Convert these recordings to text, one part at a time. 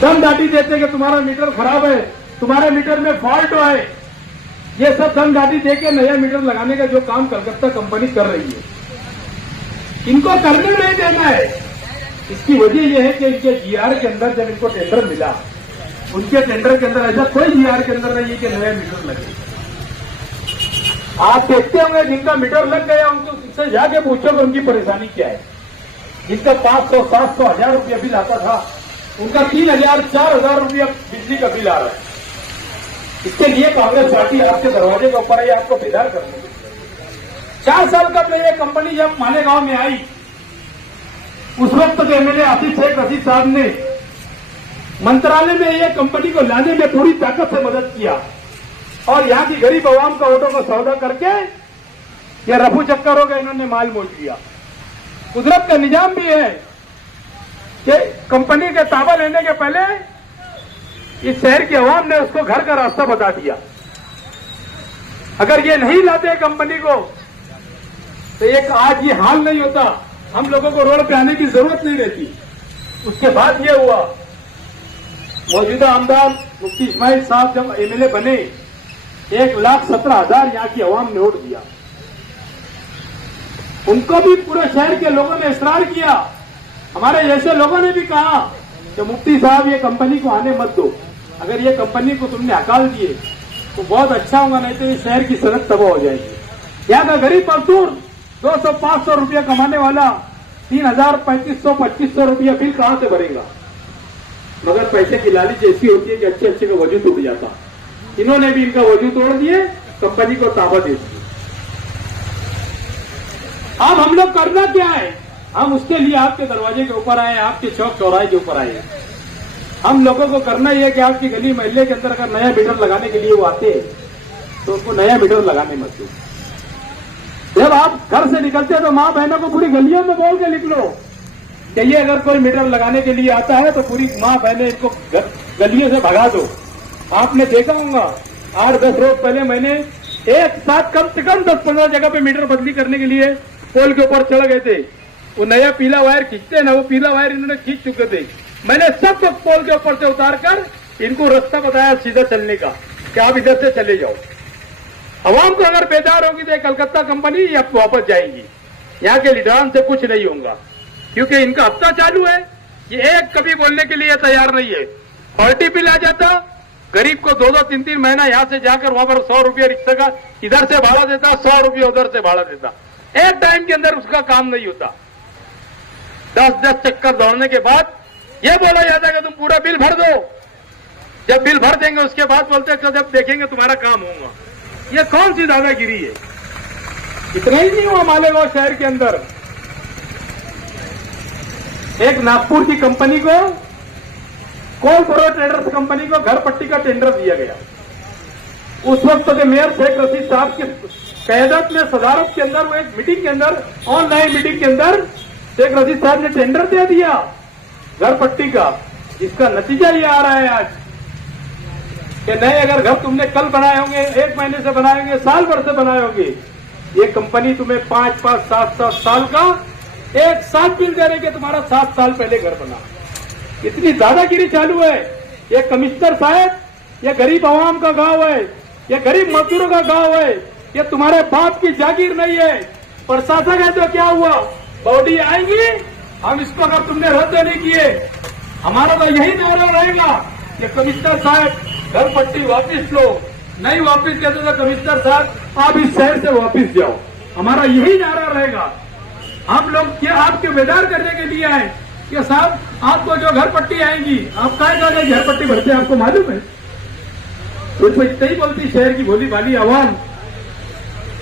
दम दाटी देते कि तुम्हारा मीटर खराब है, तुम्हारे मीटर में फॉल्ट है। ये सब दम दाटी देके नया मीटर लगाने का जो काम कलकत्ता कंपनी कर रही है, इनको करने नहीं देना है। इसकी वजह यह है कि इनके जीआर के अंदर जब इनको टेंडर मिला, उनके टेंडर के अंदर ऐसा कोई जीआर के अंदर नहीं है कि नया मीटर लगे। आप देखते होंगे जिनका मीटर लग गया उनसे जाके पूछो कि उनकी परेशानी क्या है। जिनका 500, 700, 1000 रुपया बिल आता था, उनका 3000, 4000 रुपया बिजली का बिल आ रहा है। इसके लिए कांग्रेस पार्टी आपके दरवाजे के ऊपर आई, आपको बेदार करने के लिए। 4 साल कब ये कंपनी जब मालेगांव में आई, उस वक्त के एमएलए आसिफ शेख रशीद साहब ने मंत्रालय में ये कंपनी को लाने में पूरी ताकत से मदद किया और यहां की गरीब आवाम का वोटों को सौदा करके ये रफू चक्कर हो गए, इन्होंने माल मोल लिया। कुदरत का निजाम भी है कि कंपनी के ताबा लेने के पहले इस शहर की आवाम ने उसको घर का रास्ता बता दिया। अगर ये नहीं लाते कंपनी को तो एक आज ये हाल नहीं होता, हम लोगों को रोड पे आने की जरूरत नहीं रहती। उसके बाद ये हुआ, मौजूदा आमदार मुफ्ती इस्माइल साहब जब एमएलए बने, 1,17,000 यहाँ की आवाम ने वोट दिया। उनको भी पूरे शहर के लोगों ने इसरार किया, हमारे जैसे लोगों ने भी कहा कि मुफ्ती साहब ये कंपनी को आने मत दो। अगर ये कंपनी को तुमने हकाल दिए तो बहुत अच्छा होगा, नहीं तो इस शहर की सड़क तबाह हो जाएगी। यहाँ का गरीब मजदूर 200-500 रुपया कमाने वाला 3,000, 3,500, 2,500 रुपया बिल कहां से भरेगा। मगर पैसे की लालच ऐसी होती है कि अच्छे अच्छे का वजूद टूट जाता। इन्होंने भी इनका वजूद तोड़ दिए, कंपनी को ताबा दे दी। अब हम लोग करना क्या है, हम उसके लिए आपके दरवाजे के ऊपर आए, आपके चौक चौराहे के ऊपर आए। हम लोगों को करना यह है कि आपकी गली महल्ले के अंदर अगर नया मीटर लगाने के लिए वो आते तो उनको नया मीटर लगाने मत दो। जब आप घर से निकलते तो माँ बहनों को पूरी गलियों में बोल के निकलो कि ये अगर कोई मीटर लगाने के लिए आता है तो पूरी माँ बहनें इनको गलियों से भगा दो। आपने देखा होगा 8-10 रोज पहले मैंने एक साथ कम से कम 10-15 जगह पे मीटर बदली करने के लिए पोल के ऊपर चढ़ गए थे। वो नया पीला वायर खींचते ना, वो पीला वायर इन्होंने खींच चुके थे। मैंने सबको पोल के ऊपर से उतार कर इनको रास्ता बताया सीधा चलने का कि आप इधर से चले जाओ। आवाम को अगर बेदार होगी तो कलकत्ता कंपनी अब वापस जाएंगी। यहाँ के लीडरान से कुछ नहीं होगा क्योंकि इनका हफ्ता चालू है। ये एक कभी बोलने के लिए तैयार नहीं है। 40 बिल आ जाता, गरीब को 2-2, 3-3 महीना यहाँ से जाकर वहां पर 100 रुपया रिक्शा का इधर से भाड़ा देता, 100 रुपया उधर से भाड़ा देता। एक टाइम के अंदर उसका काम नहीं होता। 10-10 चक्कर दौड़ने के बाद यह बोला जाता है कि तुम पूरा बिल भर दो। जब बिल भर देंगे उसके बाद बोलते हैं जब देखेंगे तुम्हारा काम होगा। ये कौन सी दादागिरी है। इतना ही नहीं हुआ, मालेगांव शहर के अंदर एक नागपुर की कंपनी को, कोलबोरो ट्रेडर्स कंपनी को घर पट्टी का टेंडर दिया गया। उस वक्त के मेयर शेख रशीद साहब की क़यादत में सदारत के अंदर, वो एक मीटिंग के अंदर, ऑनलाइन मीटिंग के अंदर शेख रशीद साहब ने टेंडर दे दिया घर पट्टी का। इसका नतीजा ये आ रहा है आज कि नए अगर घर तुमने कल बनाए होंगे, 1 महीने से बनाए होंगे, साल भर से बनाए होंगे, ये कंपनी तुम्हें 5-5, 7-7 साल का एक साथ बिल दे रही कि तुम्हारा 7 साल पहले घर बना। इतनी दादागिरी चालू है। ये कमिश्नर साहब, ये गरीब आवाम का गांव है, ये गरीब मजदूरों का गांव है, ये तुम्हारे बाप की जागीर नहीं है। प्रशासक है तो क्या हुआ, बॉडी आएंगी, हम इसको अगर तुमने रद्द नहीं किए, हमारा तो यही नारा रहेगा कि कमिश्नर साहब घर पट्टी वापिस लो। नहीं वापिस कहते तो कमिश्नर साहब आप इस शहर से वापिस जाओ। हमारा यही नारा रहेगा। हम लोग क्या आपके बेदार करने के लिए आए कि साहब आपको जो घर पट्टी आएगी, आप क्या घर पट्टी भरते हैं, आपको मालूम है। तो इतना ही बोलती शहर की भोली भाली आवाम,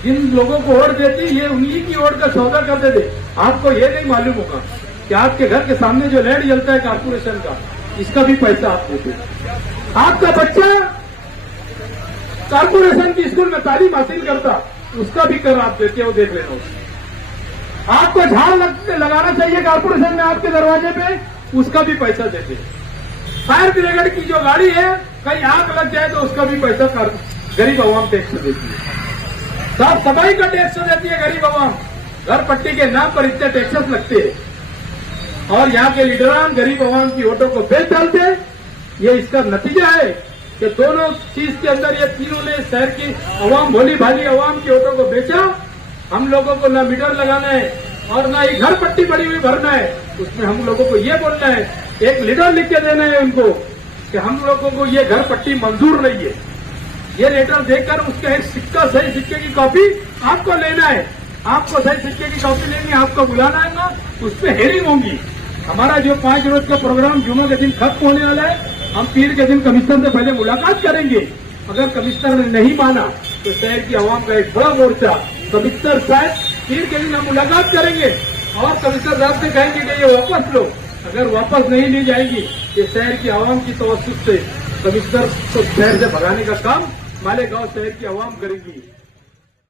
जिन लोगों को वोट देती ये उन्हीं की वोट का सौदा करते थे। आपको ये नहीं मालूम होगा कि आपके घर के सामने जो लाइट जलता है कारपोरेशन का, इसका भी पैसा आप देते। आपका बच्चा कारपोरेशन की स्कूल में तालीम हासिल करता, उसका भी कर आप देते हो, देख लेना। आपको झाड़ लगाना चाहिए कारपोरेशन में आपके दरवाजे पे, उसका भी पैसा देते। फायर ब्रिगेड की जो गाड़ी है, कहीं आग लग जाए तो उसका भी पैसा गरीब आवाम टैक्स देती है। साफ सफाई का टैक्स देती है गरीब आवाम। घर पट्टी के नाम पर इतने टैक्सेस लगते हैं और यहाँ के लीडरान गरीब आवाम की वोटों को बेच डालते, ये इसका नतीजा है कि दोनों चीज के अंदर ये तीनों ने शहर की अवाम, भोली भाली अवाम की ऑटो को बेचा। हम लोगों को न मीटर लगाना है और न ही घर पट्टी पड़ी हुई भरना है। उसमें हम लोगों को ये बोलना है, एक लीडर लिख के देना है उनको कि हम लोगों को ये घर पट्टी मंजूर नहीं है। ये लेटर देकर उसका एक सिक्का, सही सिक्के की कॉपी आपको लेना है। आपको सही सिक्के की कॉपी लेनी है, आपको बुलाना है ना, उस पर हेयरिंग होंगी। हमारा जो 5 रोज का प्रोग्राम जुम्मे के दिन खत्म होने वाला है, हम पीर के दिन कमिश्नर से पहले मुलाकात करेंगे। अगर कमिश्नर ने नहीं माना तो शहर की आवाम का एक बड़ा मोर्चा कमिश्नर साहब पीर के दिन हम मुलाकात करेंगे और कमिश्नर साहब से कहेंगे कि ये वापस लो। अगर वापस नहीं ली जाएगी, ये शहर की आवाम की तवज्जुह से कमिश्नर को शहर से भगाने का काम मालेगांव शहर की आवाम करेगी।